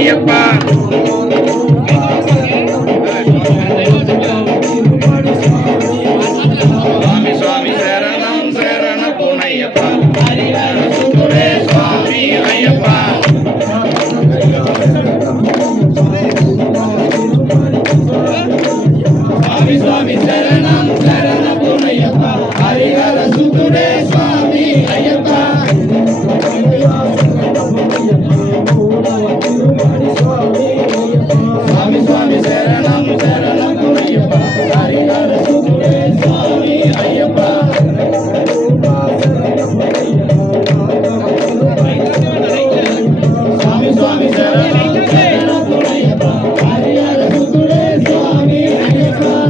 అయ్యప్ప స్వామి స్వామి శరణం శరణపునయ్యప్ప హరిహర సుతుడే స్వామి అయ్యప్ప స్వామి స్వామి శరణం శరణపునయ్యప్ప హరిహర సుతుడే స్వామి అయ్యప్ప స్వామి స్వామి శరణం శరణపునయ్యప్ప హరిహర సుతుడే స్వామి అయ్యప్ప స్వామి స్వామి శరణం శరణపునయ్యప్ప హరిహర సుతుడే స్వామి అయ్యప్ప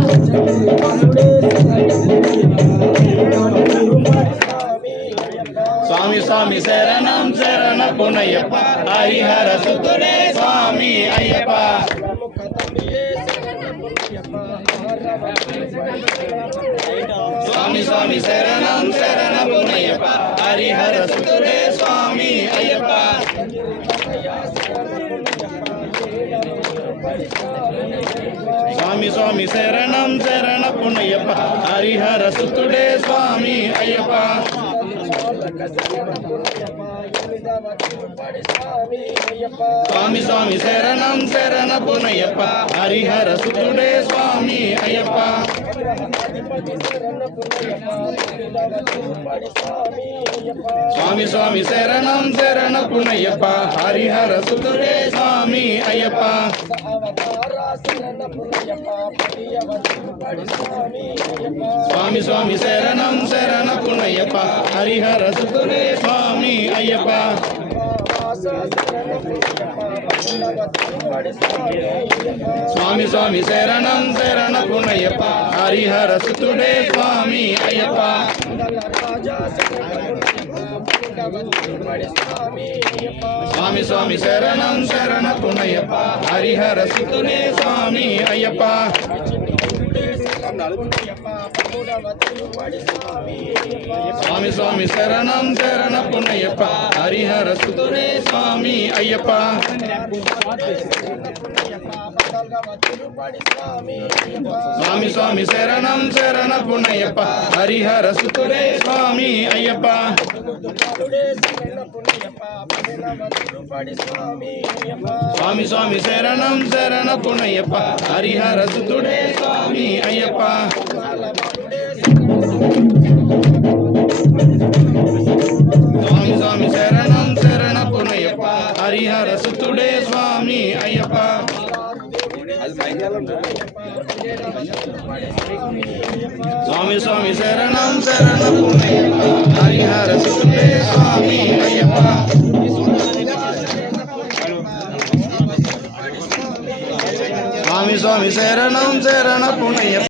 స్వామి స్వామి శరణం శరణపునయ్యప్ప హరిహర సుతుడే స్వామి అయ్యప్ప స్వామి స్వామి శరణం శరణపునయ్యప్ప హరిహర సుతుడే స్వామి అయ్యప్ప స్వామి స్వామి శరణం శరణపునయ్యప్ప హరిహర సుతుడే స్వామి అయ్యప్ప స్వామి స్వామి శరణం శరణపునయ్యప్ప హరిహర సుతుడే స్వామి అయ్యప్ప స్వామి స్వామి శరణం శరణపునయ్యప్ప హరిహర సుతుడే స్వామి అయ్యప్ప స్వామి స్వామి శరణం శరణపునయ్యప్ప హరిహర సుతుడే స్వామి అయ్యప్ప స్వామి స్వామి శరణం శరణపునయ్యప్ప హరిహర సుతుడే స్వామి అయ్యప్ప స్వామి స్వామి శరణం శరణపునయ్యప్ప హరిహర సుతుడే స్వామి అయ్యప్ప స్వామి స్వామి శరణం శరణపునయ్యప్ప హరిహర సుతుడే స్వామి అయ్యప్ప స్వామి స్వామి శరణం శరణపునయ్యప్ప హరిహర సుతుడే స్వామి అయ్యప్ప స్వామి స్వామి శరణం శరణపునయ్యప్ప హరిహర సుతుడే స్వామి అయ్యప్ప స్వామి స్వామి శరణం శరణపునయ్యప్ప హరిహర సుతుడే స్వామి అయ్యప్ప స్వామి స్వామి శరణం శరణపునయ్యప్ప హరిహర సుతుడే స్వామి అయ్యప్ప స్వామి స్వామి శరణం శరణపునయ్యప్ప